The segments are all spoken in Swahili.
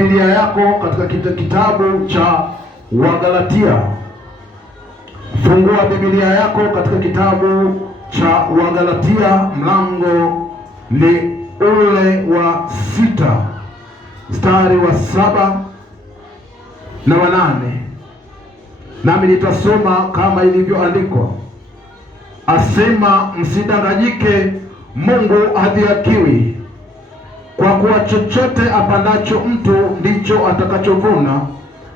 Biblia yako katika kitabu cha Wagalatia. Fungua Biblia yako katika kitabu cha Wagalatia, mlango ni ule wa 6 mstari wa 7 na wa 8. Nami nitasoma kama ilivyoandikwa. Asema, msidanganyike, Mungu hadhihakiwi. Kwa kuwa chochote apandacho mtu ndicho atakachovuna.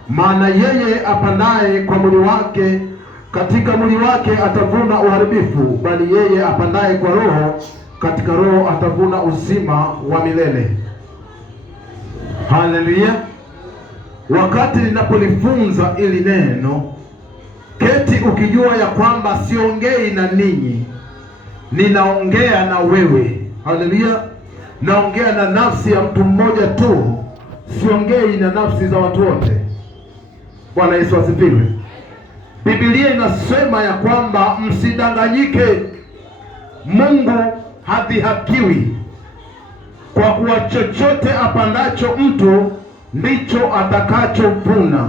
Maana yeye apandaye kwa mwili wake, katika mwili wake atavuna uharibifu, bali yeye apandaye kwa Roho, katika Roho atavuna uzima wa milele. Haleluya! Wakati ninapolifunza ili neno, keti ukijua ya kwamba siongei na ninyi, ninaongea na wewe. Haleluya! Naongea na nafsi ya mtu mmoja tu, siongei na nafsi za watu wote. Bwana Yesu asifiwe. Biblia inasema ya kwamba msidanganyike, Mungu hadhihakiwi. Kwa kuwa chochote apandacho mtu ndicho atakachovuna.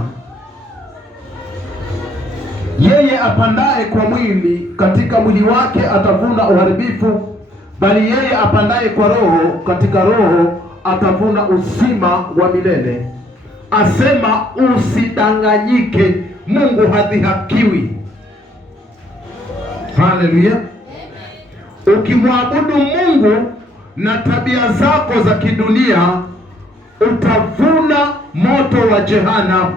Yeye apandaye kwa mwili, katika mwili wake atavuna uharibifu, bali yeye apandaye kwa Roho, katika Roho atavuna uzima wa milele. Asema, usidanganyike, Mungu hadhihakiwi. Haleluya! Ukimwabudu Mungu na tabia zako za kidunia, utavuna moto wa jehanamu.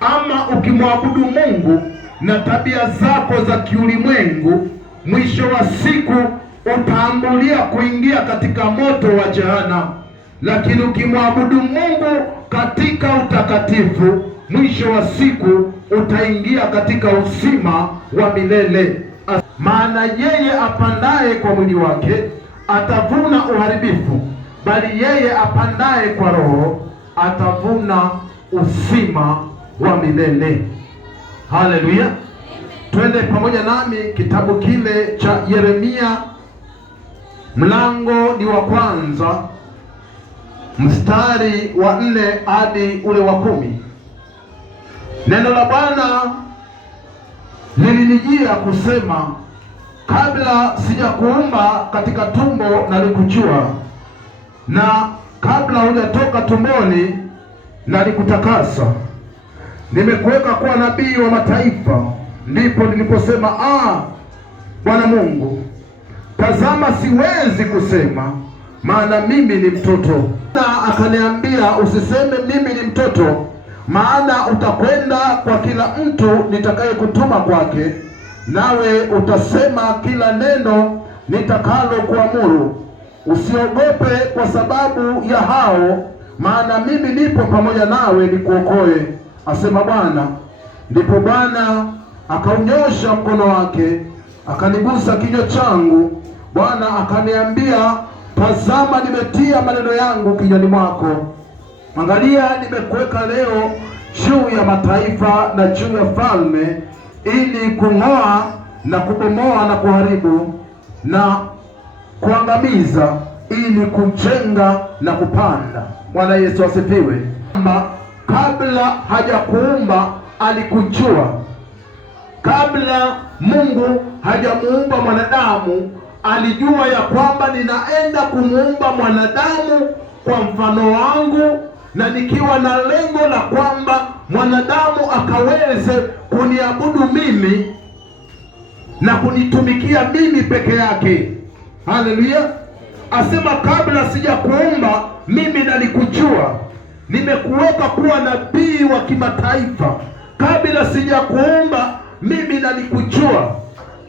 Ama ukimwabudu Mungu na tabia zako za kiulimwengu, mwisho wa siku utaambulia kuingia katika moto wa jehanamu. Lakini ukimwabudu Mungu katika utakatifu, mwisho wa siku utaingia katika uzima wa milele. Maana yeye apandaye kwa mwili wake atavuna uharibifu, bali yeye apandaye kwa Roho atavuna uzima wa milele. Haleluya! Twende pamoja nami kitabu kile cha Yeremia, mlango ni wa 1 mstari wa 4 hadi ule wa 10. Neno la Bwana lilinijia kusema, kabla sijakuumba katika tumbo nalikujua, na kabla hujatoka tumboni nalikutakasa. Nimekuweka kuwa nabii wa mataifa. Ndipo niliposema, Bwana Mungu, tazama siwezi kusema, maana mimi ni mtoto. Na akaniambia, usiseme mimi ni mtoto, maana utakwenda kwa kila mtu nitakayekutuma kwake, nawe utasema kila neno nitakalo kuamuru. Usiogope kwa sababu ya hao, maana mimi nipo pamoja nawe nikuokoe, asema Bwana. Ndipo Bwana akaunyosha mkono wake akanigusa kinywa changu. Bwana akaniambia, tazama, nimetia maneno yangu kinywani mwako. Angalia, nimekuweka leo juu ya mataifa na juu ya falme, ili kung'oa na kubomoa na kuharibu na kuangamiza, ili kujenga na kupanda. Bwana Yesu asifiwe. Kabla hajakuumba alikujua. Kabla Mungu hajamuumba mwanadamu, alijua ya kwamba ninaenda kumuumba mwanadamu kwa mfano wangu, na nikiwa na lengo la kwamba mwanadamu akaweze kuniabudu mimi na kunitumikia mimi peke yake. Haleluya! Asema, kabla sijakuumba mimi nalikujua, nimekuweka kuwa nabii wa kimataifa. Kabla sijakuumba mimi nalikujua.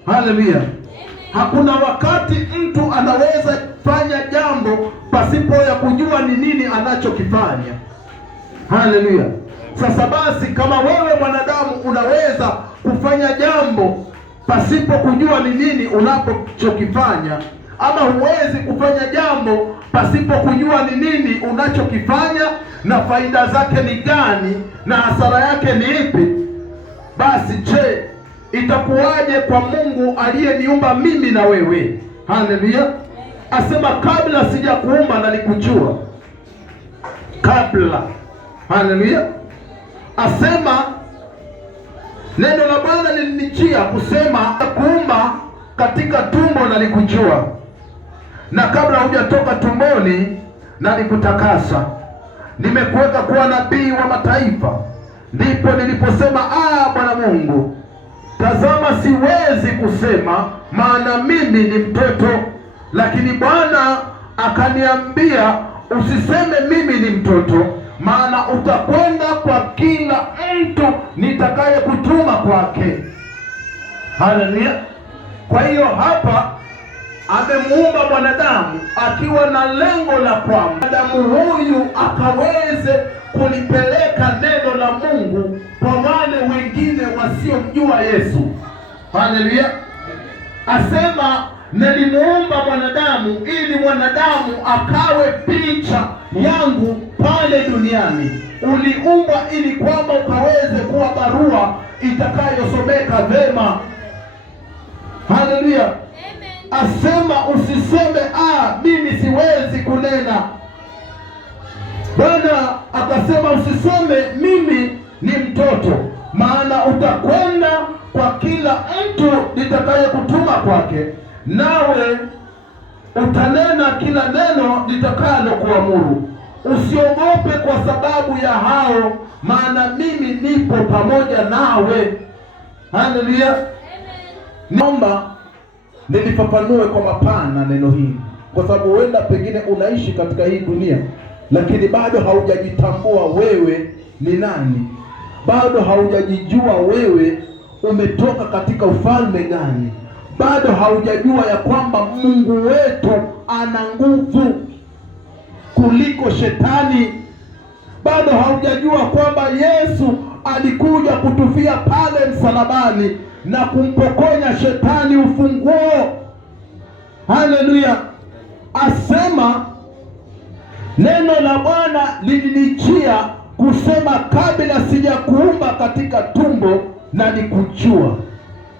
Haleluya! Hakuna wakati mtu anaweza kufanya jambo pasipo ya kujua ni nini anachokifanya. Haleluya! Sasa basi, kama wewe mwanadamu unaweza kufanya jambo pasipo kujua ni nini unachokifanya, ama huwezi kufanya jambo pasipo kujua ni nini unachokifanya na faida zake ni gani na hasara yake ni ipi, basi je, itakuwaje kwa Mungu aliyeniumba mimi na wewe? Haleluya! Asema, kabla sijakuumba nalikujua. kabla. Haleluya! Asema neno la Bwana lilinijia kusema, kuumba katika tumbo nalikujua, na kabla hujatoka tumboni nalikutakasa, nimekuweka kuwa nabii wa mataifa. Ndipo niliposema, Bwana Mungu, tazama, siwezi kusema, maana mimi ni mtoto. Lakini Bwana akaniambia, usiseme mimi ni mtoto, maana utakwenda kwa kila mtu nitakaye kutuma kwake. Haleluya! Kwa hiyo hapa amemuumba mwanadamu akiwa na lengo la kwamba mwanadamu huyu akaweze kulipeleka neno la Mungu kwa wale wengine wasiomjua Yesu. Haleluya! Asema nilimuumba mwanadamu ili mwanadamu akawe picha yangu pale duniani. Uliumbwa ili kwamba ukaweze kuwa barua itakayosomeka vema. Haleluya! Asema usiseme mimi siwezi kunena. Bwana akasema usiseme mimi ni mtoto, maana utakwenda kwa kila mtu nitakaye kutuma kwake, nawe utanena kila neno nitakalo kuamuru. Usiogope kwa sababu ya hao, maana mimi nipo pamoja nawe. Haleluya! Naomba nilifafanue kwa mapana neno hili, kwa sababu huenda pengine unaishi katika hii dunia, lakini bado haujajitambua wewe ni nani, bado haujajijua wewe umetoka katika ufalme gani, bado haujajua ya kwamba Mungu wetu ana nguvu kuliko shetani, bado haujajua kwamba Yesu alikuja kutufia pale msalabani na kumpokonya shetani ufunguo. Haleluya! Asema neno la Bwana lilinijia kusema, kabla sijakuumba katika tumbo nalikujua.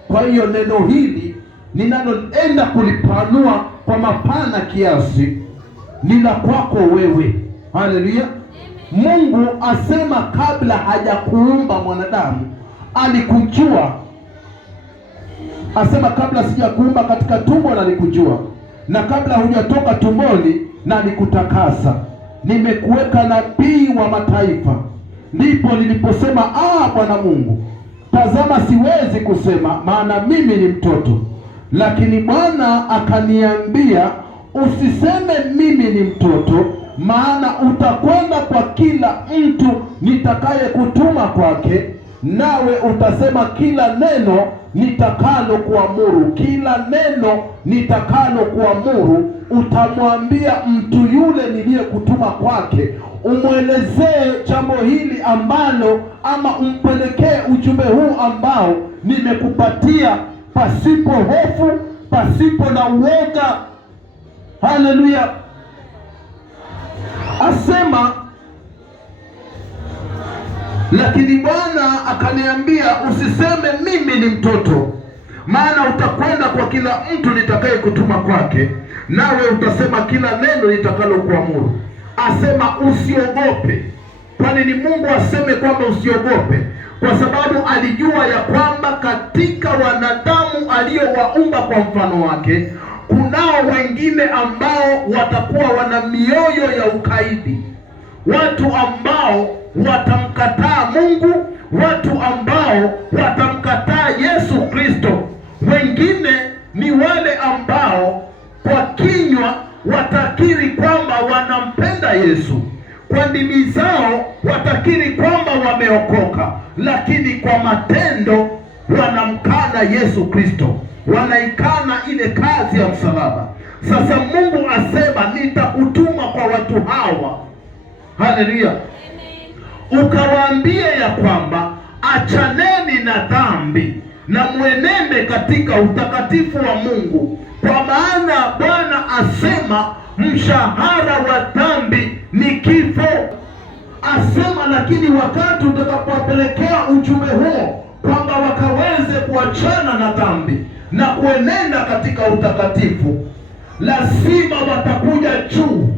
Kwa hiyo neno hili ninaloenda kulipanua kwa mapana kiasi ni la kwako wewe. Haleluya! Mungu asema kabla hajakuumba mwanadamu alikujua. Asema kabla sijakuumba katika tumbo nalikujua, na kabla hujatoka tumboni nalikutakasa, nimekuweka nabii wa mataifa. Ndipo niliposema, Bwana Mungu, tazama, siwezi kusema, maana mimi ni mtoto. Lakini Bwana akaniambia, usiseme mimi ni mtoto, maana utakwenda kwa kila mtu nitakaye kutuma kwake, nawe utasema kila neno nitakalo kuamuru. Kila neno nitakalo kuamuru utamwambia mtu yule niliyekutuma kwake, umwelezee jambo hili ambalo, ama umpelekee ujumbe huu ambao nimekupatia, pasipo hofu, pasipo na uoga. Haleluya! Asema lakini Bwana akaniambia, usiseme mimi ni mtoto, maana utakwenda kwa kila mtu nitakaye kutuma kwake, nawe utasema kila neno nitakalo kuamuru. Asema usiogope. Kwa nini Mungu aseme kwamba usiogope? Kwa sababu alijua ya kwamba katika wanadamu aliyowaumba kwa mfano wake, kunao wengine ambao watakuwa wana mioyo ya ukaidi, watu ambao watamkataa Mungu, watu ambao watamkataa Yesu Kristo. Wengine ni wale ambao kwa kinywa watakiri kwamba wanampenda Yesu, kwa ndimi zao watakiri kwamba wameokoka, lakini kwa matendo wanamkana Yesu Kristo, wanaikana ile kazi ya msalaba. Sasa Mungu asema nitakutuma kwa watu hawa. Haleluya! Ukawaambie ya kwamba achaneni na dhambi na mwenende katika utakatifu wa Mungu, kwa maana Bwana asema mshahara wa dhambi ni kifo. Asema lakini wakati utakapowapelekea ujumbe huo kwamba wakaweze kuachana na dhambi na kuenenda katika utakatifu, lazima watakuja juu,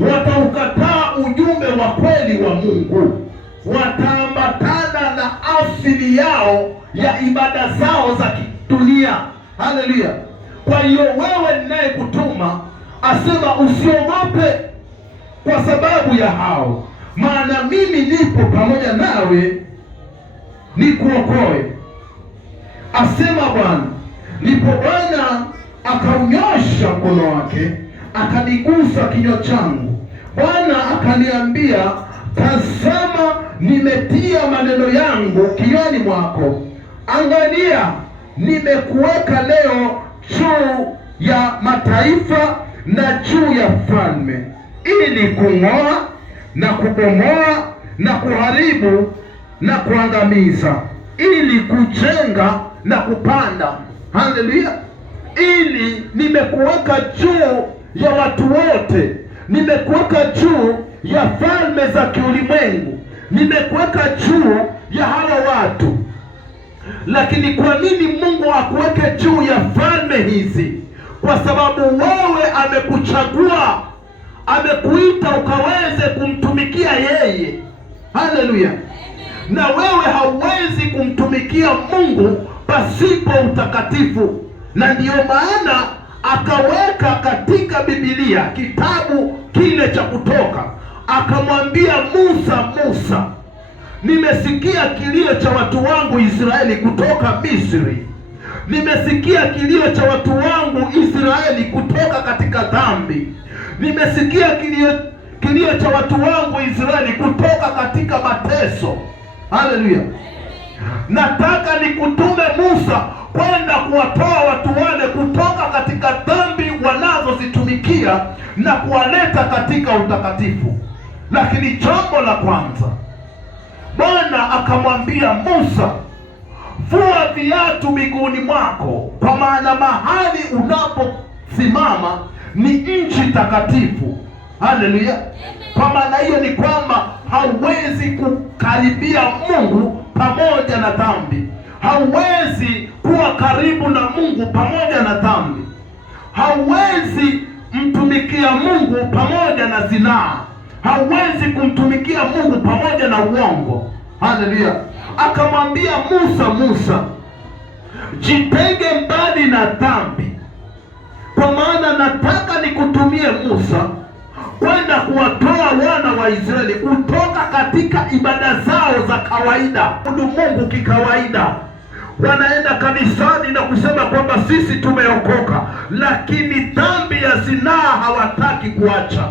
wataukataa ujumbe wa kweli wa Mungu, wataambatana na asili yao ya ibada zao za kidunia. Haleluya! Kwa hiyo wewe ninayekutuma asema usiogope kwa sababu ya hao, maana mimi nipo pamoja nawe nikuokoe, asema Bwana. Ndipo Bwana akaunyosha mkono wake akanigusa kinywa changu. Bwana akaniambia, tazama, nimetia maneno yangu kinywani mwako. Angalia, nimekuweka leo juu ya mataifa na juu ya falme, ili kung'oa na kubomoa na kuharibu na kuangamiza, ili kujenga na kupanda. Haleluya! Ili nimekuweka juu ya watu wote, nimekuweka juu ya falme za kiulimwengu, nimekuweka juu ya hawa watu. Lakini kwa nini Mungu akuweke juu ya falme hizi? Kwa sababu wewe amekuchagua, amekuita ukaweze kumtumikia yeye. Haleluya! Na wewe hauwezi kumtumikia Mungu pasipo utakatifu, na ndiyo maana akaweka katika Biblia kitabu kile cha Kutoka, akamwambia Musa, Musa, nimesikia kilio cha watu wangu Israeli kutoka Misri, nimesikia kilio cha watu wangu Israeli kutoka katika dhambi, nimesikia kilio cha watu wangu Israeli kutoka katika mateso. Haleluya! Nataka nikutume Musa kwenda kuwatoa watu wale kutoka katika dhambi wanazozitumikia na kuwaleta katika utakatifu. Lakini jambo la kwanza, Bwana akamwambia Musa, vua viatu miguuni mwako, kwa maana mahali unaposimama ni nchi takatifu. Haleluya! Kwa maana hiyo ni kwamba hauwezi kukaribia Mungu pamoja na dhambi. Hauwezi kuwa karibu na Mungu pamoja na dhambi. Hauwezi mtumikia Mungu pamoja na zinaa. Hauwezi kumtumikia Mungu pamoja na uongo. Haleluya! Akamwambia Musa, Musa, jitenge mbali na dhambi, kwa maana nataka nikutumie Musa kwenda kuwatoa wana wa Israeli kutoka katika ibada zao za kawaida, Mungu kikawaida. Wanaenda kanisani na kusema kwamba sisi tumeokoka, lakini dhambi ya zinaa hawataki kuacha,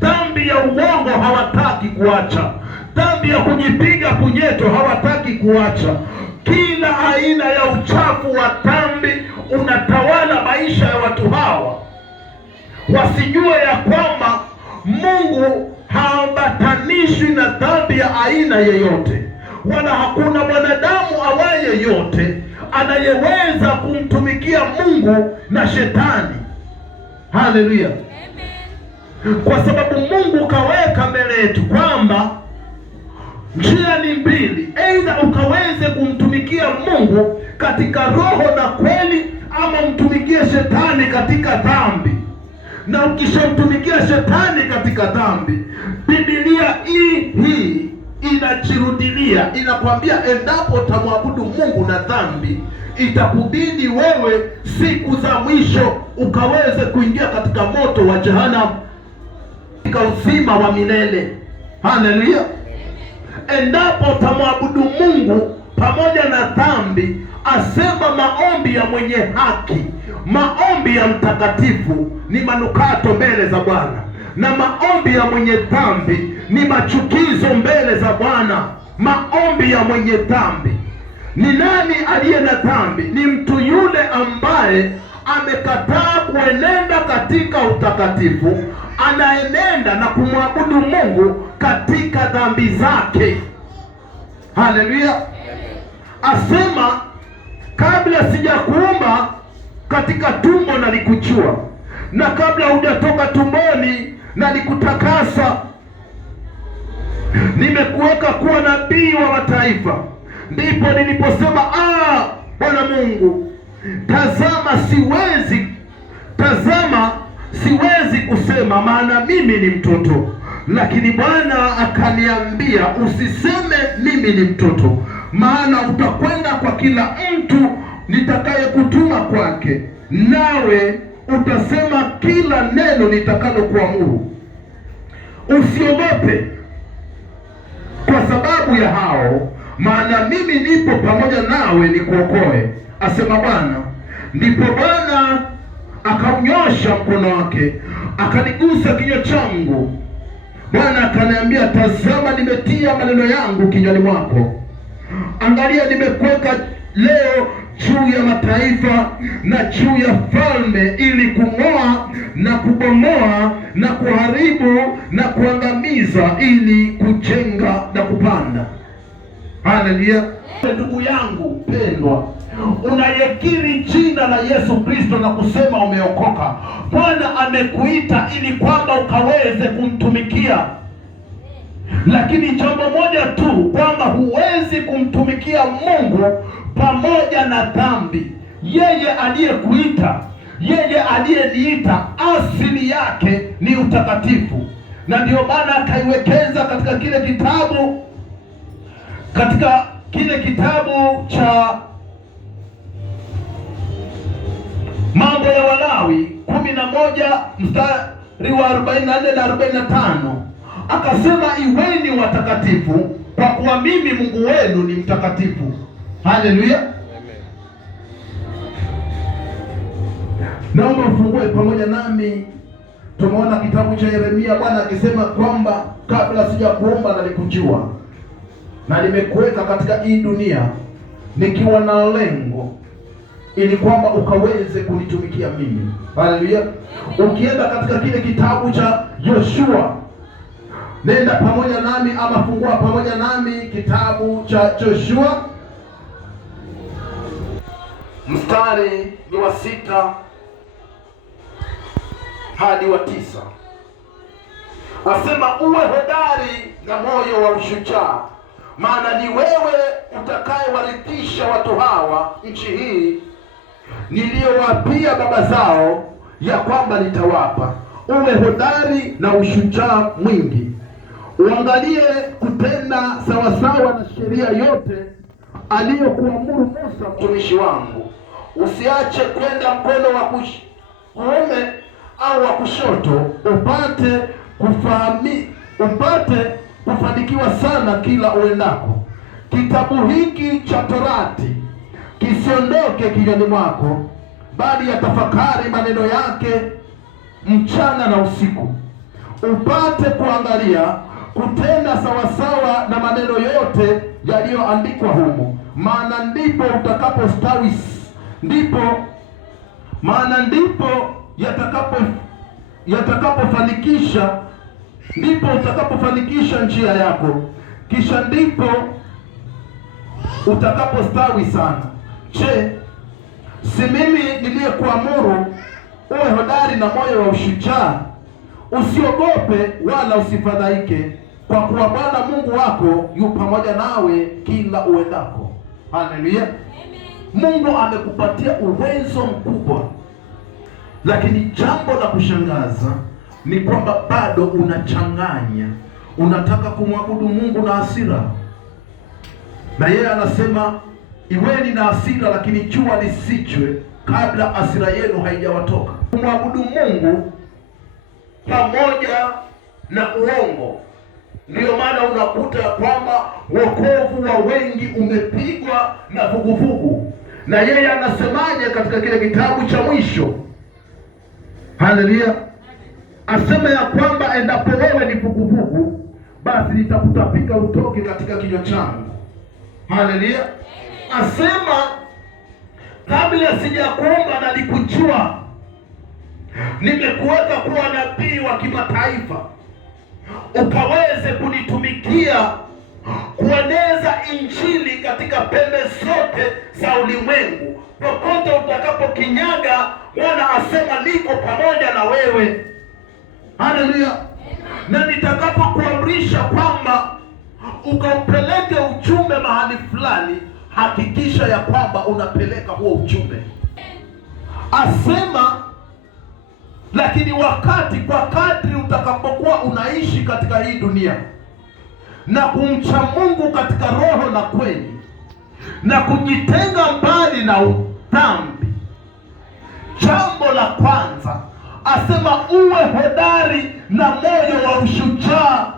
dhambi ya uongo hawataki kuacha, dhambi ya kujipiga punyeto hawataki kuacha. Kila aina ya uchafu wa dhambi unatawala maisha ya watu hawa, wasijue ya kwamba Mungu haambatanishwi na dhambi ya aina yeyote, wala hakuna mwanadamu awaye yote anayeweza kumtumikia Mungu na shetani. Haleluya! Kwa sababu Mungu kaweka mbele yetu kwamba njia ni mbili, aidha ukaweze kumtumikia Mungu katika roho na kweli, ama mtumikie shetani katika dhambi. Na ukishamtumikia shetani katika dhambi, Biblia hii inajirudilia, inakwambia endapo utamwabudu Mungu na dhambi, itakubidi wewe siku za mwisho ukaweze kuingia katika moto wa jehanamu, katika uzima wa milele. Haleluya! Endapo utamwabudu Mungu pamoja na dhambi, asema maombi ya mwenye haki, maombi ya mtakatifu ni manukato mbele za Bwana, na maombi ya mwenye dhambi ni machukizo mbele za Bwana. Maombi ya mwenye dhambi, ni nani aliye na dhambi? Ni mtu yule ambaye amekataa kuenenda katika utakatifu, anaenenda na kumwabudu Mungu katika dhambi zake. Haleluya! Asema, kabla sijakuumba katika tumbo nalikujua, na kabla hujatoka tumboni nalikutakasa, nimekuweka kuwa nabii wa mataifa. Ndipo niliposema, Bwana Mungu, tazama siwezi kusema maana mimi ni mtoto. Lakini Bwana akaniambia, usiseme mimi ni mtoto, maana utakwenda kwa kila mtu nitakayekutuma kwake, nawe utasema kila neno nitakalokuamuru. Usiogope kwa sababu ya hao, maana mimi nipo pamoja nawe nikuokoe, asema Bwana. Ndipo Bwana akaunyosha mkono wake akanigusa kinywa changu. Bwana akaniambia, tazama, nimetia maneno yangu kinywani mwako. Angalia, nimekuweka leo juu ya mataifa na juu ya falme, ili kung'oa na kubomoa na kuharibu na kuangamiza, ili kujenga na kupanda. Haleluya! Ndugu yangu pendwa, unayekiri jina la Yesu Kristo na kusema umeokoka, Bwana amekuita ili kwamba ukaweze kumtumikia. Lakini jambo moja tu, kwamba huwezi kumtumikia Mungu pamoja na dhambi. Yeye aliyekuita, yeye aliyeniita, asili yake ni utakatifu, na ndio maana akaiwekeza katika kile kitabu cha Mambo ya Walawi 11 mstari wa 44 na 45, akasema, iweni watakatifu kwa kuwa mimi Mungu wenu ni mtakatifu. Haleluya, amen. Naomba ufungue pamoja nami. Tumeona kitabu cha Yeremia, Bwana akisema kwamba kabla sijakuomba nalikujua, na nimekuweka katika hii dunia nikiwa na lengo ili kwamba ukaweze kunitumikia mimi. Haleluya. Ukienda katika kile kitabu cha Yoshua, nenda pamoja nami ama fungua pamoja nami kitabu cha Yoshua, mstari ni wa 6 hadi wa 9. Asema, uwe hodari na moyo wa ushujaa, maana ni wewe utakayewarithisha watu hawa nchi hii niliyowapia baba zao ya kwamba nitawapa. Uwe hodari na ushujaa mwingi, uangalie kutenda sawasawa na sheria yote aliyokuamuru Musa mtumishi wangu. Usiache kwenda mkono wa kuume au wa kushoto, upate kufanikiwa sana kila uendako. Kitabu hiki cha Torati kisiondoke kinywani mwako, bali yatafakari maneno yake mchana na usiku, upate kuangalia kutenda sawasawa na maneno yote yaliyoandikwa humo, maana ndipo utakapostawi, ndipo utakapofanikisha njia yako, kisha ndipo utakapostawi sana. Je, si mimi niliyekuamuru uwe hodari na moyo wa ushujaa? Usiogope wala usifadhaike, kwa kuwa Bwana Mungu wako yu pamoja nawe kila uendako. Haleluya. Mungu amekupatia uwezo mkubwa, lakini jambo la kushangaza ni kwamba bado unachanganya, unataka kumwabudu Mungu na hasira. Na yeye anasema, iweni na hasira, lakini jua lisichwe kabla hasira yenu haijawatoka. Kumwabudu Mungu pamoja na uongo, ndiyo maana unakuta kwamba wokovu wa wengi umepigwa na vuguvugu. Na yeye anasemaje katika kile kitabu cha mwisho? Haleluya. Asema ya kwamba endapo wewe ni vuguvugu, basi nitakutapika utoke katika kinywa changu. Haleluya. Asema, kabla sijakuumba nalikujua, nimekuweka kuwa nabii wa kimataifa, ukaweze kunitumikia, kueneza injili katika pembe zote za ulimwengu. Popote utakapokinyaga, Bwana asema niko pamoja na wewe. Haleluya. Na nitakapokuamrisha kwamba ukaupeleke ujumbe mahali fulani, hakikisha ya kwamba unapeleka huo ujumbe. Asema Lakini kwa kadri utakapokuwa unaishi katika hii dunia na kumcha Mungu katika roho na kweli na kujitenga mbali na dhambi, jambo la kwanza asema uwe hodari na moyo wa ushujaa.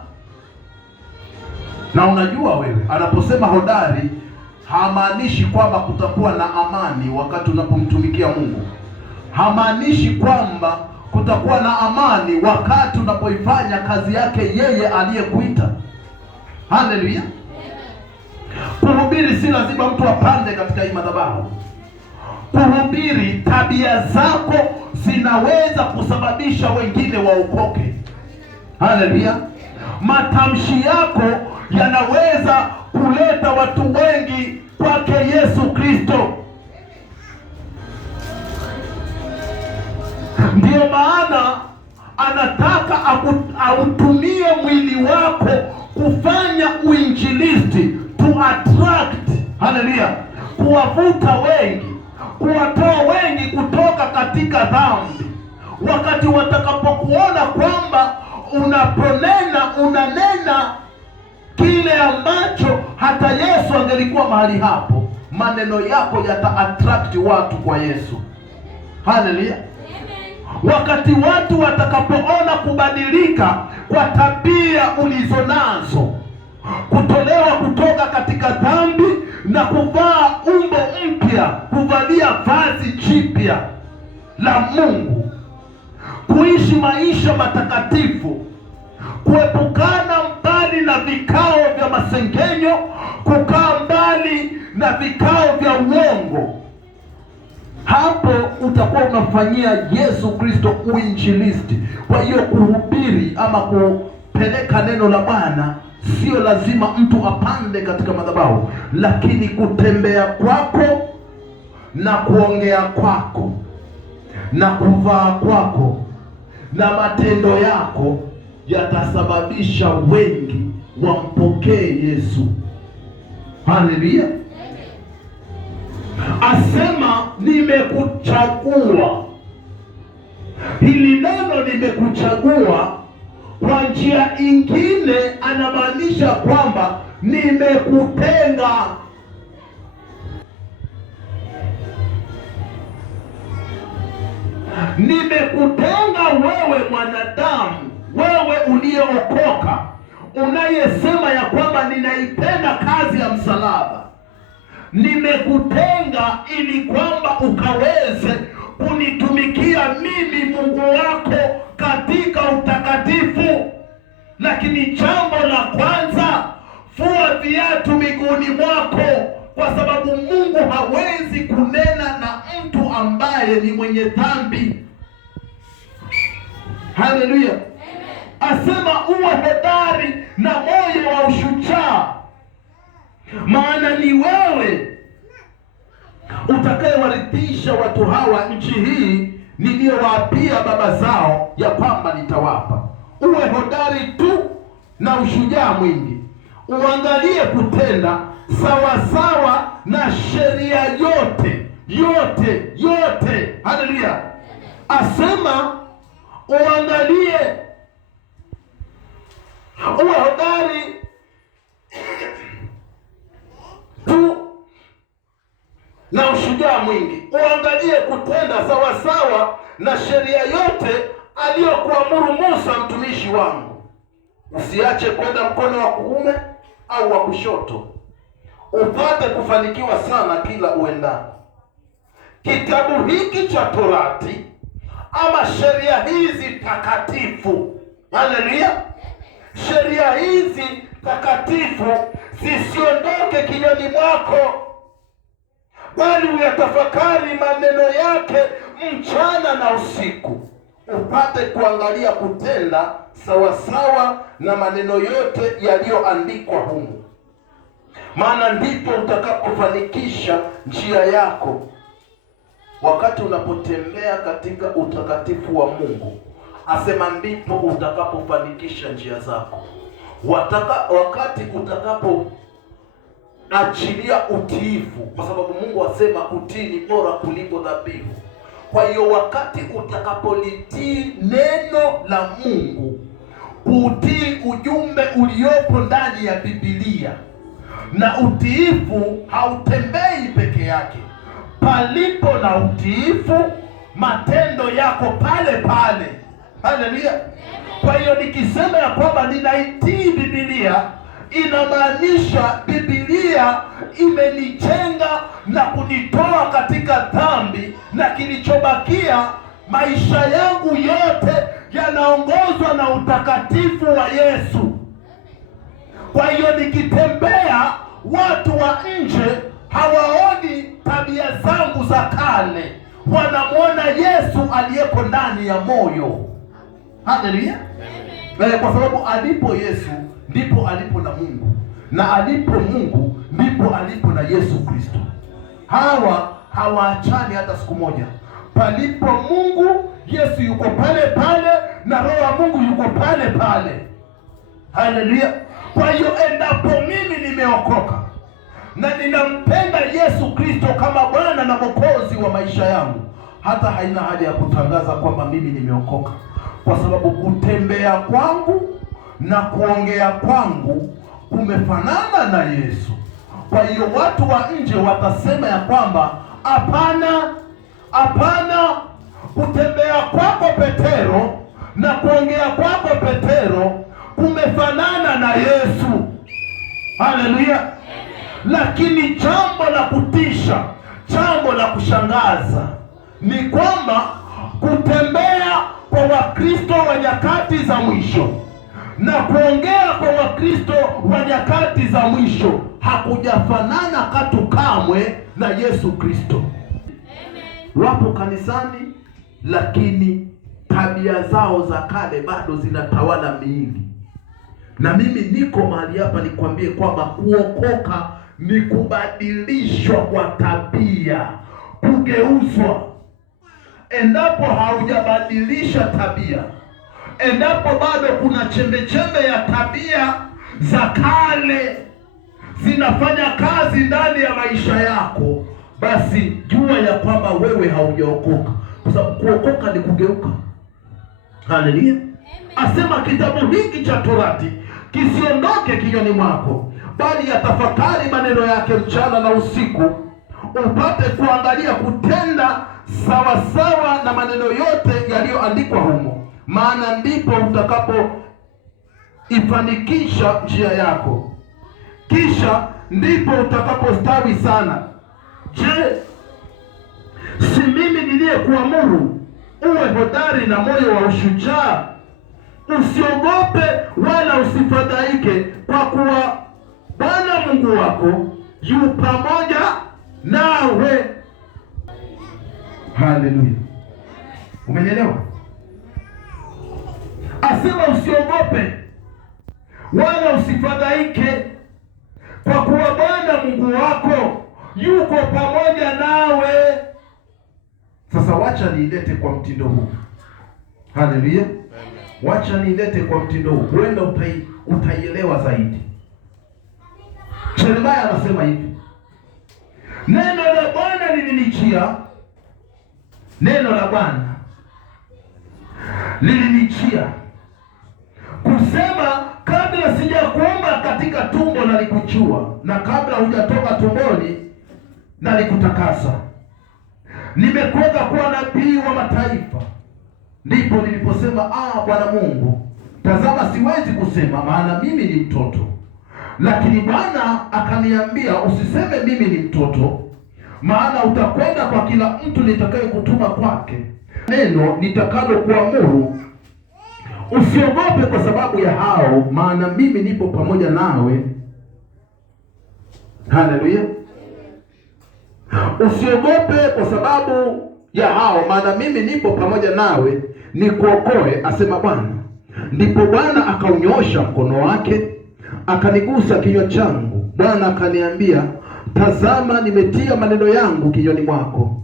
Na unajua wewe, anaposema hodari hamaanishi kwamba kutakuwa na amani wakati unapomtumikia Mungu. Hamaanishi kwamba kutakuwa na amani wakati unapoifanya kazi yake yeye aliyekuita. Haleluya! Kuhubiri si lazima mtu apande katika hii madhabahu. Kuhubiri, tabia zako zinaweza kusababisha wengine waokoke. Haleluya! Matamshi yako yanaweza kuleta watu wengi kwake Yesu Kristo. Ndiyo maana anataka autumie mwili wako kufanya uinjilisti, to attract, haleluya, kuwavuta wengi, kuwatoa wengi kutoka katika dhambi. Wakati watakapokuona kwamba unanena kile ambacho hata Yesu angelikuwa mahali hapo, maneno yako yata attract watu kwa Yesu. Haleluya! Wakati watu watakapoona kubadilika kwa tabia ulizonazo, kutolewa kutoka katika dhambi na kuvaa umbo mpya, kuvalia vazi jipya la Mungu, kuishi maisha matakatifu, kuepukana mbali na vikao vya masengenyo, kukaa mbali na vikao vya uongo, hapo utakuwa unafanyia Yesu Kristo uinjilisti. Kwa hiyo kuhubiri ama kupeleka neno la Bwana sio lazima mtu apande katika madhabahu, lakini kutembea kwako na kuongea kwako na kuvaa kwako na matendo yako yatasababisha wengi wampokee Yesu. Haleluya! Asema nimekuchagua. Hili neno nimekuchagua kwa njia ingine anamaanisha kwamba nimekutenga. Nimekutenga wewe mwanadamu, wewe uliyeokoka, unayesema ya kwamba ninaipenda kazi ya msalaba. Nimekutenga ili kwamba ukaweze kunitumikia mimi Mungu wako katika utakatifu. Lakini jambo la kwanza, fua viatu miguuni mwako, kwa sababu Mungu hawezi kunena na mtu ambaye ni mwenye dhambi. Haleluya! Asema uwe hodari na moyo wa ushujaa, maana ni wewe utakayewarithisha watu hawa nchi hii niliyowaapia baba zao ya kwamba nitawapa. Uwe hodari tu na ushujaa mwingi, uangalie kutenda sawasawa na sheria yote. Haleluya! Asema uangalie, uwe hodari tu na ushujaa mwingi, uangalie kutenda sawasawa na sheria yote aliyokuamuru Musa mtumishi wangu. Usiache kwenda mkono wa kuume au wa kushoto, upate kufanikiwa sana kila uendako. Kitabu hiki cha Torati ama sheria hizi takatifu, haleluya, sheria hizi takatifu zisiondoke kinywani mwako, bali uyatafakari maneno yake mchana na usiku, upate kuangalia kutenda sawasawa na maneno yote yaliyoandikwa humu. Maana ndipo utakapofanikisha njia yako. Wakati unapotembea katika utakatifu wa Mungu, asema ndipo utakapofanikisha njia zako. Wakati utakapoachilia utiifu, kwa sababu Mungu asema utii ni bora kuliko dhabihu. Kwa hiyo wakati utakapolitii neno la Mungu, kutii ujumbe uliopo ndani ya Biblia, na utiifu hautembei peke yake. Palipo na utiifu, matendo yako pale pale. Haleluya! Kwa hiyo nikisema ya kwamba ninaitii Biblia, inamaanisha Biblia imenijenga na kunitoa katika dhambi, na kilichobakia maisha yangu yote yanaongozwa na utakatifu wa Yesu. Kwa hiyo nikitembea, watu wa nje hawaoni tabia zangu za kale, wanamwona Yesu aliyeko ndani ya moyo. Haleluya! Kwa sababu alipo Yesu ndipo alipo na Mungu, na alipo Mungu ndipo alipo na Yesu Kristo. Hawa hawaachani hata siku moja. Palipo Mungu, Yesu yuko pale pale, na Roho wa Mungu yuko pale pale. Haleluya! Kwa hiyo endapo mimi nimeokoka na ninampenda Yesu Kristo kama Bwana na Mwokozi wa maisha yangu, hata haina haja ya kutangaza kwamba mimi nimeokoka, kwa sababu kutembea kwangu na kuongea kwangu kumefanana na Yesu. Kwa hiyo watu wa nje watasema ya kwamba hapana, hapana, kutembea kwako Petero na kuongea kwako Petero kumefanana na Yesu. Haleluya! Lakini jambo la kutisha, jambo la kushangaza ni kwamba kutembea kwa Wakristo wa nyakati za mwisho na kuongea kwa Wakristo wa nyakati za mwisho hakujafanana katu kamwe na Yesu Kristo. Wapo kanisani, lakini tabia zao za kale bado zinatawala miili. Na mimi niko mahali hapa nikwambie kwamba kuokoka ni kubadilishwa kwa tabia, kugeuzwa. Endapo haujabadilisha tabia, endapo bado kuna chembe ya tabia za kale zinafanya kazi ndani ya maisha yako, basi jua ya kwamba wewe haujaokoka, kwa sababu kuokoka ni kugeuka. Haleluya! Asema kitabu hiki cha Torati kisiondoke kinywani mwako, bali yatafakari maneno yake mchana na usiku, upate kuangalia kutenda sawasawa na maneno yote yaliyoandikwa humo, maana ndipo utakapoifanikisha njia yako, kisha ndipo utakapostawi sana. Je, si mimi niliyekuamuru uwe hodari na moyo wa ushujaa? Usiogope wala usifadhaike, kwa kuwa Bwana Mungu wako yu pamoja nawe. Haleluya! Umenielewa? Asema usiogope wala usifadhaike, kwa kuwa Bwana Mungu wako yuko pamoja nawe. Sasa wacha niilete kwa mtindo huu. Haleluya! Wacha niilete kwa mtindo huu, huenda utaielewa zaidi. Yeremia anasema hivi: neno la Bwana lilinijia, neno la Bwana lilinijia kusema, kabla sijakuumba katika tumbo nalikujua, na kabla hujatoka tumboni nalikutakasa. Nimekuweka kuwa nabii wa mataifa. Ndipo niliposema, Bwana Mungu, tazama siwezi kusema, maana mimi ni mtoto. Lakini Bwana akaniambia, usiseme mimi ni mtoto, maana utakwenda kwa kila mtu nitakayekutuma kwake, neno nitakalo kuamuru. Usiogope kwa sababu ya hao, maana mimi nipo pamoja nawe. Haleluya! Usiogope kwa sababu ya hao, maana mimi nipo pamoja nawe, nikuokoe, asema Bwana. Ndipo Bwana akaunyoosha mkono wake akanigusa kinywa changu. Bwana akaniambia, tazama, nimetia maneno yangu kinywani mwako.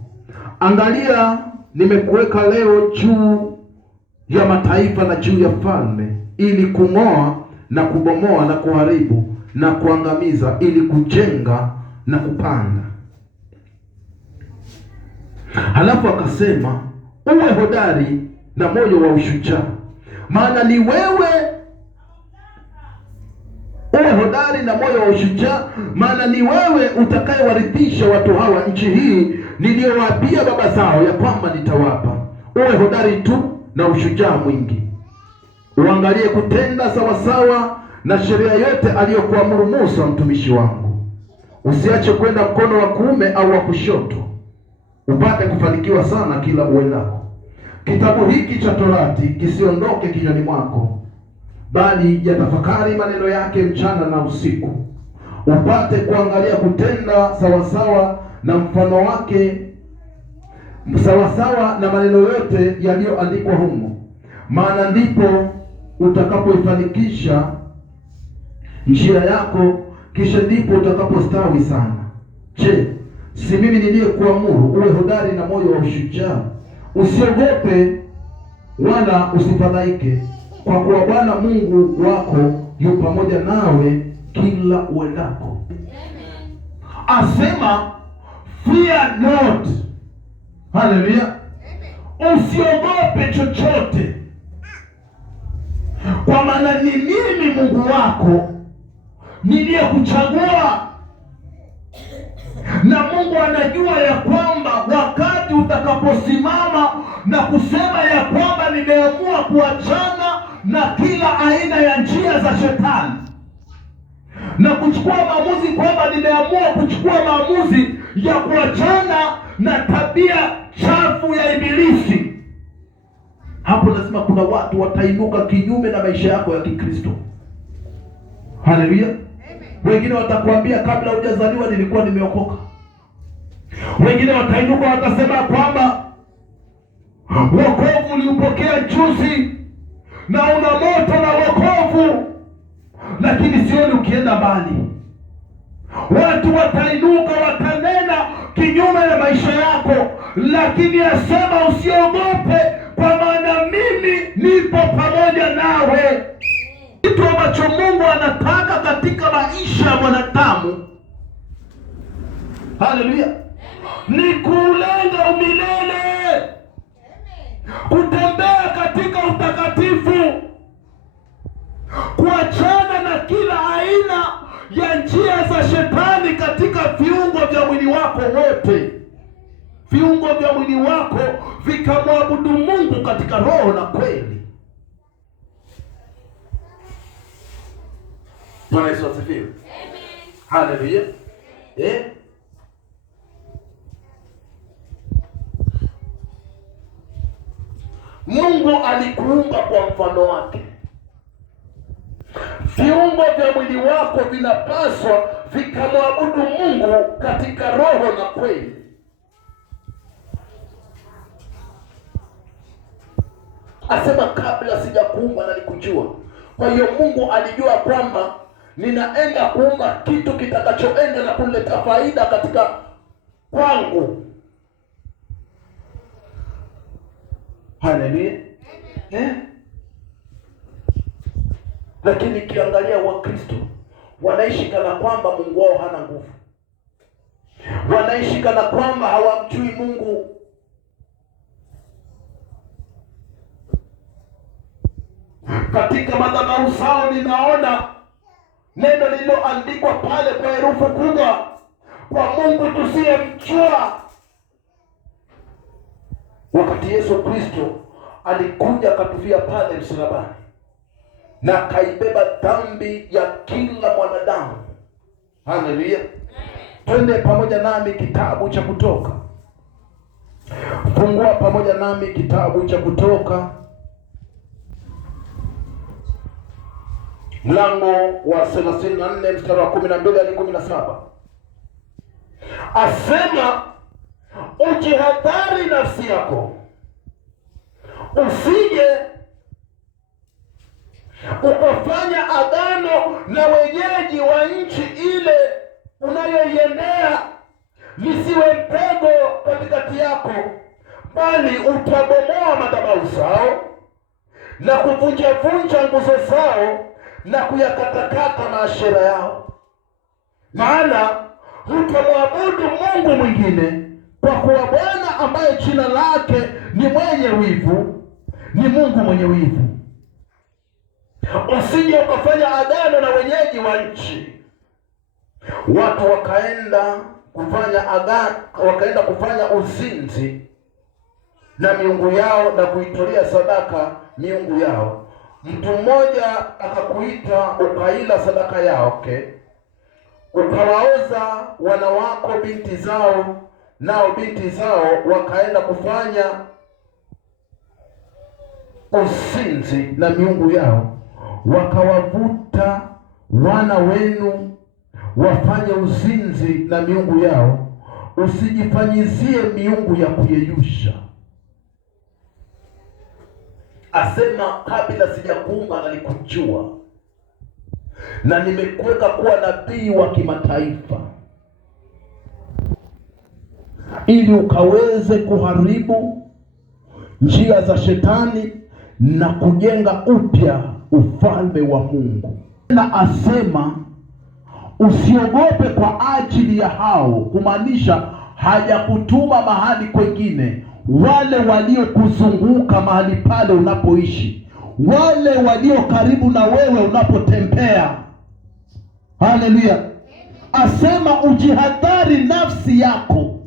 Angalia, nimekuweka leo juu ya mataifa na juu ya falme, ili kung'oa na kubomoa na kuharibu na kuangamiza, ili kujenga na kupanda. Halafu akasema uwe hodari na moyo wa ushujaa, maana ni wewe. Uwe hodari na moyo wa ushujaa, maana ni wewe utakayewarithisha watu hawa nchi hii niliyowaapia baba zao ya kwamba nitawapa. Uwe hodari tu na ushujaa mwingi, uangalie kutenda sawasawa na sheria yote aliyokuamuru Musa mtumishi wangu. Usiache kwenda mkono wa kuume au wa kushoto, upate kufanikiwa sana kila uendako. Kitabu hiki cha Torati kisiondoke kinywani mwako, bali yatafakari maneno yake mchana na usiku, upate kuangalia kutenda sawasawa na mfano wake, sawasawa na maneno yote yaliyoandikwa humo, maana ndipo utakapoifanikisha njia yako, kisha ndipo utakapostawi sana. Je, si mimi niliyekuamuru uwe hodari na moyo wa ushujaa? Usiogope wala usifadhaike, kwa kuwa Bwana Mungu wako yu pamoja nawe kila uendako. Asema fear not. Haleluya! Usiogope chochote, kwa maana ni mimi Mungu wako niliyekuchagua. Na Mungu anajua ya kwamba wakati utakaposimama na kusema ya kwamba nimeamua kuachana na kila aina ya njia za shetani na kuchukua maamuzi, kwamba nimeamua kuchukua maamuzi ya kuachana na tabia chafu ya Ibilisi, hapo lazima kuna watu watainuka kinyume na maisha yako ya Kikristo. Haleluya! Wengine watakwambia kabla hujazaliwa nilikuwa nimeokoka. Wengine watainuka watasema kwamba wokovu uliupokea juzi na una moto na wokovu, lakini sioni ukienda mbali. Watu watainuka watanena kinyume na maisha yako, lakini asema usiogope, kwa maana mimi nipo pamoja nawe. Kitu ambacho Mungu anataka katika maisha ya mwanadamu, haleluya, ni kulenga umilele, kutembea katika utakatifu, kuachana na kila aina ya njia za shetani katika viungo vya mwili wako wote. Viungo vya mwili wako vikamwabudu Mungu katika roho na kweli. Bwana Yesu asifiwe. Amen. Haleluya. Mungu alikuumba kwa mfano wake. Viungo vya mwili wako vinapaswa vikamwabudu Mungu katika roho na kweli. Asema kabla sijakuumba nalikujua. Kwa hiyo Mungu alijua kwamba ninaenda kuumba kitu kitakachoenda na kuleta faida katika kwangu. Haleluya. Lakini kiangalia Wakristo wanaishi kana kwamba Mungu wao hana nguvu. Wanaishi kana kwamba hawamjui Mungu. Katika madhabahu zao ninaona neno lililoandikwa pale kwa herufi kubwa, kwa Mungu tusiyemjua. Wakati Yesu Kristo alikuja akatufia pale msalabani na kaibeba dhambi ya kila mwanadamu. Haleluya. Twende pamoja nami kitabu cha Kutoka. Fungua pamoja nami kitabu cha Kutoka, mlango wa 34 mstari wa 12 hadi 17. Asema ujihadhari nafsi yako, usije ukafanya agano na wenyeji wa nchi ile unayoiendea, lisiwe mtego katikati yako, bali utabomoa madhabahu zao na kuvunja nguzo zao na kuyakatakata maashera yao. Maana hutamwabudu Mungu mwingine, kwa kuwa Bwana Bwana ambaye jina lake ni mwenye wivu, ni Mungu mwenye wivu. Usije ukafanya agano na wenyeji wa nchi. Watu wakaenda kufanya uzinzi na miungu yao na kuitolea sadaka miungu yao. Mtu mmoja akakuita ukaila sadaka yake, ukawaoza wana wako binti zao, nao binti zao wakaenda kufanya uzinzi na miungu yao, wakawavuta wana wenu wafanye uzinzi na miungu yao. Usijifanyizie miungu ya kuyeyusha. Asema kabla sijakuumba nalikujua, na nimekuweka kuwa nabii wa kimataifa, ili ukaweze kuharibu njia za shetani na kujenga upya ufalme wa Mungu. Na asema usiogope kwa ajili ya hao, kumaanisha hajakutuma mahali kwengine. Wale waliokuzunguka mahali pale unapoishi, wale walio karibu na wewe unapotembea. Haleluya! Asema ujihadhari nafsi yako.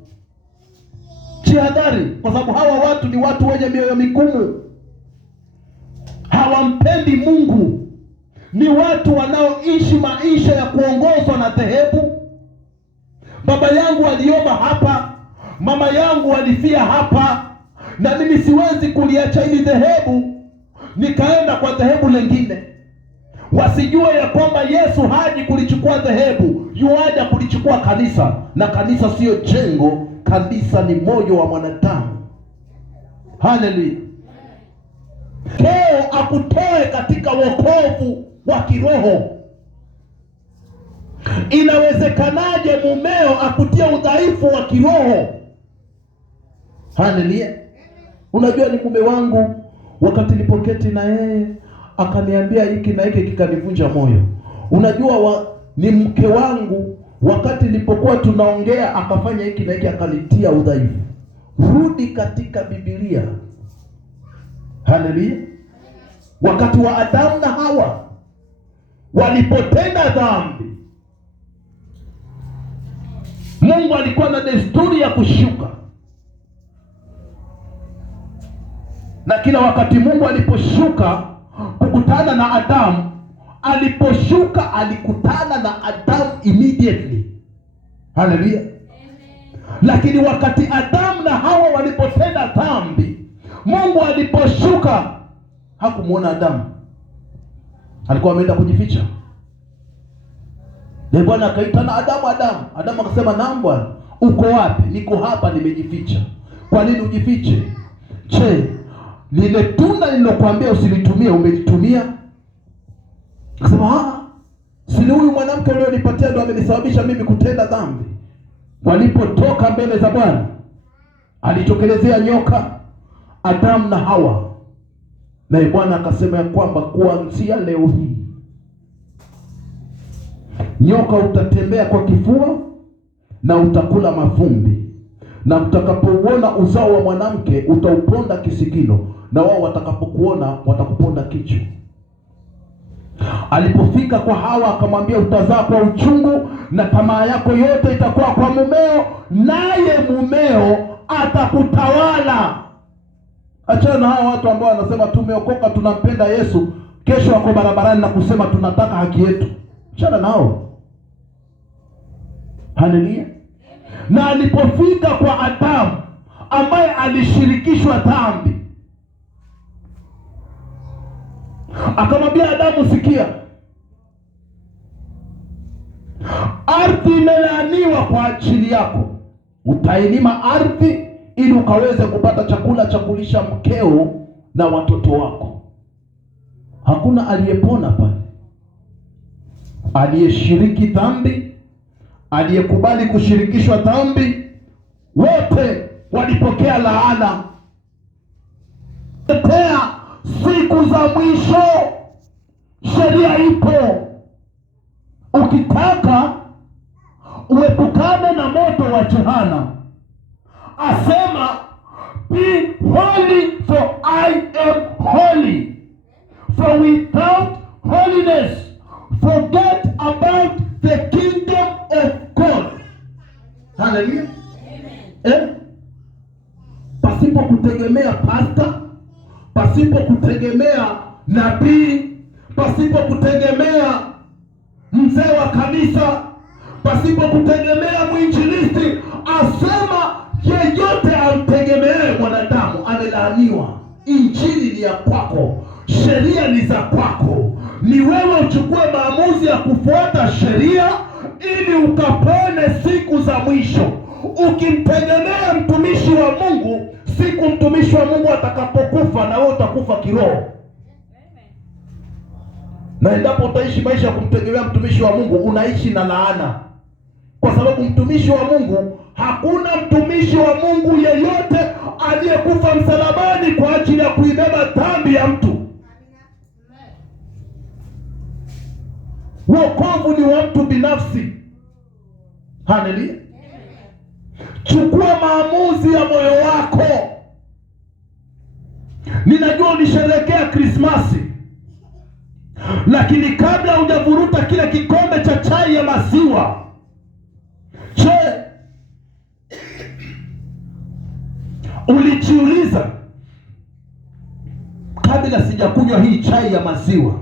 Jihadhari, kwa sababu hawa watu ni watu wenye mioyo migumu, hawampendi Mungu. Ni watu wanaoishi maisha ya kuongozwa na dhehebu. Baba yangu aliomba hapa, mama yangu alifia hapa, na mimi siwezi kuliacha hili dhehebu nikaenda kwa dhehebu lingine. Wasijue ya kwamba Yesu haji kulichukua dhehebu, yuaja kulichukua kanisa. Na kanisa siyo jengo, kanisa ni moyo wa mwanadamu. Haleluya! Leo akutoe katika wokovu wa kiroho. Inawezekanaje mumeo akutia udhaifu wa kiroho? Haleluya! Unajua, ni mume wangu, wakati nilipoketi na yeye akaniambia hiki na hiki kikanivunja moyo. Unajua ni mke wangu, wakati nilipokuwa tunaongea akafanya hiki na hiki akanitia udhaifu. Rudi katika Biblia. Haleluya! Wakati wa Adamu na Hawa walipotenda dhambi, Mungu alikuwa na desturi ya kushuka. Na kila wakati Mungu aliposhuka kukutana na Adamu, aliposhuka alikutana na Adamu immediately. Haleluya! Lakini wakati Adamu na Hawa walipotenda dhambi, Mungu aliposhuka hakumuona Adamu. Alikuwa ameenda kujificha. Bwana akaitana Adamu, Adamu. Adamu akasema, naam Bwana. Uko wapi? Niko hapa, nimejificha. Kwa nini ujifiche? Je, lile tunda nilokuambia usilitumie umelitumia? Akasema, si huyu mwanamke ulionipatia ndo amenisababisha mimi kutenda dhambi. Walipotoka mbele za Bwana, alitokelezea nyoka, Adamu na Hawa. Na Bwana akasema ya kwamba kuanzia leo hii nyoka utatembea kwa kifua na utakula mavumbi, na utakapouona uzao wa mwanamke utauponda kisigino, na wao watakapokuona watakuponda kichwa. Alipofika kwa Hawa akamwambia, utazaa kwa uchungu, na tamaa yako yote itakuwa kwa mumeo, naye mumeo atakutawala. Achana na hao watu ambao wanasema tumeokoka, tunampenda Yesu, kesho wako barabarani na kusema tunataka haki yetu. Achana nao. Haleluya! Na alipofika kwa Adamu ambaye alishirikishwa dhambi, akamwambia Adamu, sikia, ardhi imelaaniwa kwa ajili yako. Utailima ardhi ili ukaweze kupata chakula cha kulisha mkeo na watoto wako. Hakuna aliyepona pale. Aliyeshiriki dhambi, aliyekubali kushirikishwa dhambi, wote walipokea laana. Tetea siku za mwisho, sheria ipo. Ukitaka uepukane na moto wa jehanamu, asema without holiness forget about the kingdom of God. Haleluya. Pasipo kutegemea pasta, pasipo kutegemea nabii, pasipo kutegemea mzee wa kanisa, pasipo kutegemea mwinjilisti, asema yeyote amtegemee mwanadamu amelaaniwa. Injili ni ya kwako, sheria ni za kwako. Ni wewe uchukue maamuzi ya kufuata sheria ili ukapone siku za mwisho. Ukimtegemea mtumishi wa Mungu, siku mtumishi wa Mungu atakapokufa, na wewe utakufa kiroho. Na endapo utaishi maisha ya kumtegemea mtumishi wa Mungu, unaishi na laana, kwa sababu mtumishi wa Mungu, hakuna mtumishi wa Mungu yeyote aliyekufa msalabani kwa ajili ya kuibeba dhambi ya mtu. Wokovu ni wa mtu binafsi. Haleluya. Chukua maamuzi ya moyo wako. Ninajua ulisherehekea Krismasi, lakini kabla hujavuruta kile kikombe cha chai ya maziwa, ulijiuliza, kabla sijakunywa hii chai ya maziwa,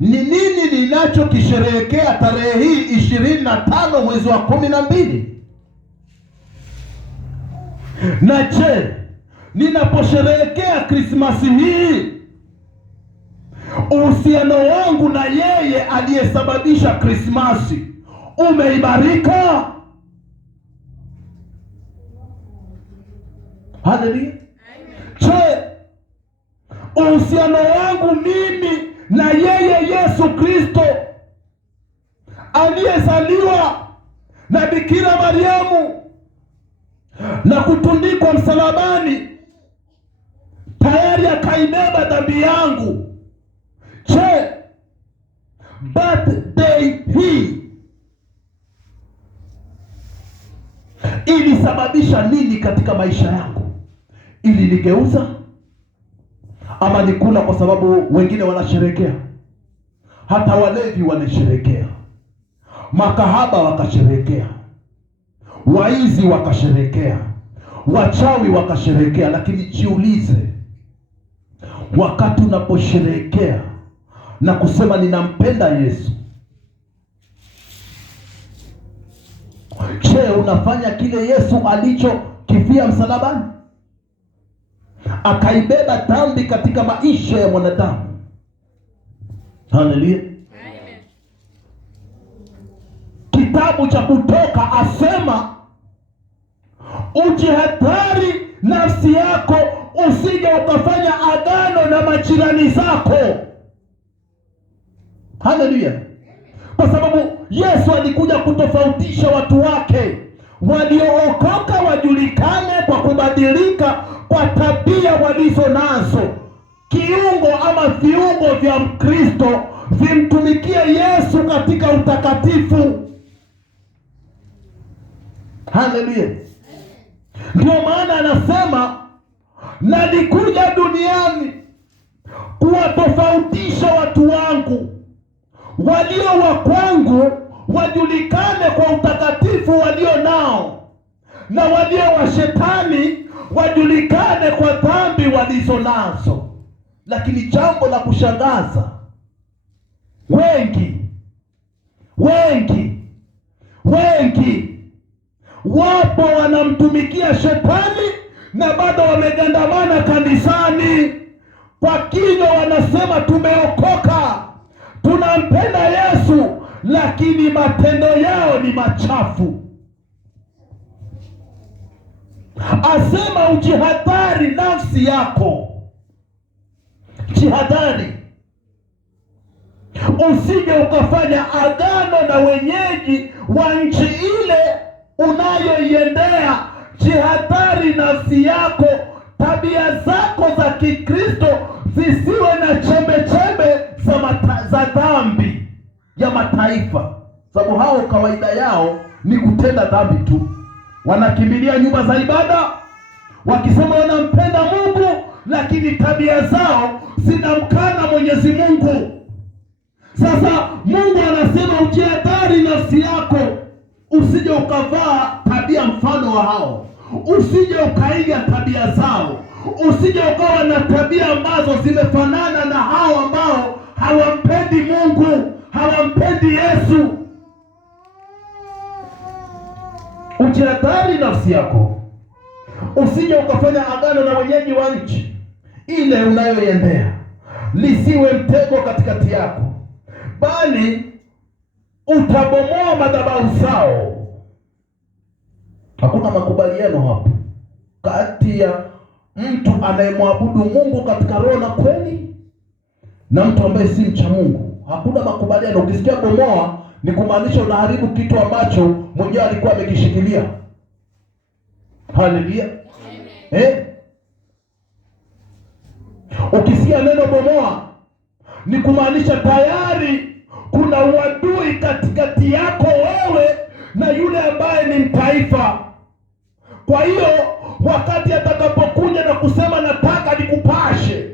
ni nini ninachokisherehekea tarehe hii 25 mwezi wa 12? Na ninaposherehekea Krismasi hii, uhusiano wangu na yeye aliyesababisha Krismasi umeimarika? Haleluya. Uhusiano wangu mimi na yeye Yesu Kristo aliyezaliwa na Bikira Mariamu na kutundikwa msalabani, tayari akaibeba dhambi yangu, birthday hii ilisababisha nini katika maisha yangu? Ili nigeuza ama nikula kwa sababu wengine wanasherekea? Hata walevi wanasherekea, makahaba wakasherekea, waizi wakasherekea, wachawi wakasherekea. Lakini jiulize, wakati unaposherekea na kusema ninampenda Yesu, unafanya kile Yesu alichokifia msalabani? Akaibeba dhambi katika maisha ya mwanadamu. Haleluya. Kitabu cha Kutoka asema, ujihadhari nafsi yako usije ukafanya agano na majirani zako. Haleluya. Kwa sababu Yesu alikuja kutofautisha watu wake. Waliookoka wajulikane kwa kubadilika kwa tabia walizo nazo. Kiungo ama viungo vya Mkristo vimtumikie Yesu katika utakatifu. Haleluya. Ndio maana anasema, nalikuja duniani kuwatofautisha watu wangu. Walio wa kwangu wajulikane kwa utakatifu walio nao, na walio wa shetani wajulikane kwa dhambi walizo nazo. Lakini jambo la kushangaza, wengi wapo wanamtumikia shetani na bado wamegandamana kanisani. Kwa kinywa wanasema tumeokoka, tunampenda Yesu, lakini matendo yao ni machafu. Asema ujihadhari nafsi yako. Jihadhari usije ukafanya agano na wenyeji wa nchi ile unayoiendea. Jihadhari nafsi yako, tabia zako za Kikristo zisiwe na chembe za dhambi ya mataifa, sababu hao kawaida yao ni kutenda dhambi tu. Wanakimbilia nyumba za ibada wakisema wanampenda Mungu, lakini tabia zao zinamkana Mwenyezi Mungu. Sasa Mungu anasema ujihadhari nafsi yako, usije ukavaa tabia mfano wa hao, usije ukaiga tabia zao, usije ukawa na tabia ambazo zimefanana na hao ambao hawampendi Mungu, hawampendi Yesu. Ujihadhari nafsi yako, usije ukafanya agano na wenyeji wa nchi ile unayoiendea, lisiwe mtego katikati yako, bali utabomoa madhabahu zao. Hakuna makubaliano hapo kati ya mtu anayemwabudu Mungu katika roho na kweli na mtu ambaye si mcha Mungu. Hakuna makubaliano. Ukisikia bomoa, ni kumaanisha unaharibu kitu ambacho mwenyewe alikuwa amekishikilia. Haleluya. Ukisikia neno bomoa, ni kumaanisha tayari kuna uadui katikati yako wewe na yule ambaye ni mtaifa. Kwa hiyo wakati atakapokuja na kusema nataka nikupashe,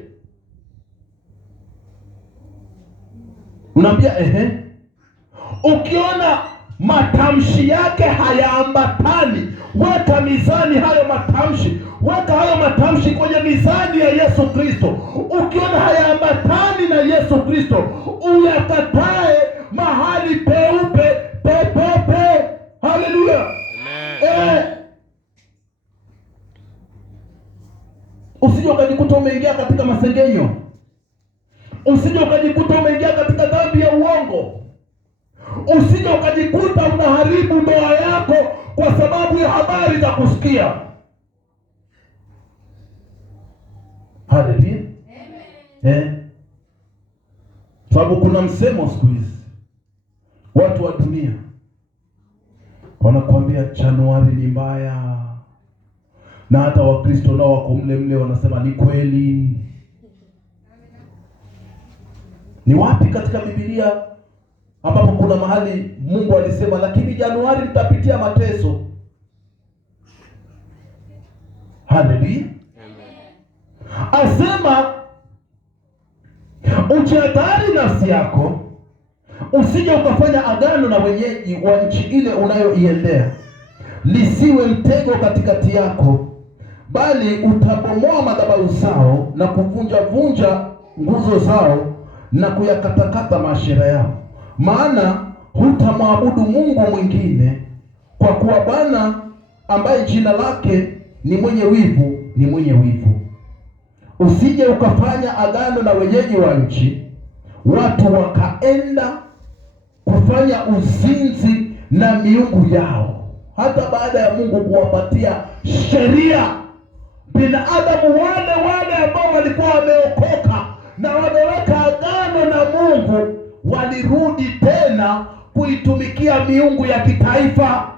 unaambia ukiona matamshi yake hayaambatani, weka mizani hayo matamshi, weka hayo matamshi kwenye mizani ya Yesu Kristo. Ukiona hayaambatani na Yesu Kristo, uyakatae mahali peupe pepepe. Haleluya. Usije ukajikuta umeingia katika masengenyo, usije ukajikuta umeingia katika dhambi ya uongo, usije ukajikuta unaharibu ndoa yako kwa sababu ya habari za kusikia. Haleluya. Sababu kuna msemo siku hizi watu wa dunia wanakuambia Januari ni mbaya, na hata Wakristo nao wako mle wanasema ni kweli. Ni wapi katika Biblia ambapo kuna mahali Mungu alisema lakini Januari mtapitia mateso? Haleluya. Asema ujihadhari nafsi yako, usije ukafanya agano na wenyeji wa nchi ile unayoiendea, lisiwe mtego katikati yako, bali utabomoa madhabahu zao na kuvunja nguzo zao na kuyakatakata maashera yao. Maana hutamwabudu Mungu mwingine, kwa kuwa Bwana ambaye jina lake ni mwenye wivu ni mwenye wivu. Usije ukafanya agano na wenyeji wa nchi, watu wakaenda kufanya uzinzi na miungu yao, hata baada ya Mungu kuwapatia sheria. Binadamu wale ambao walikuwa wameokoka na wameweka agano na Mungu walirudi tena kuitumikia miungu ya kitaifa.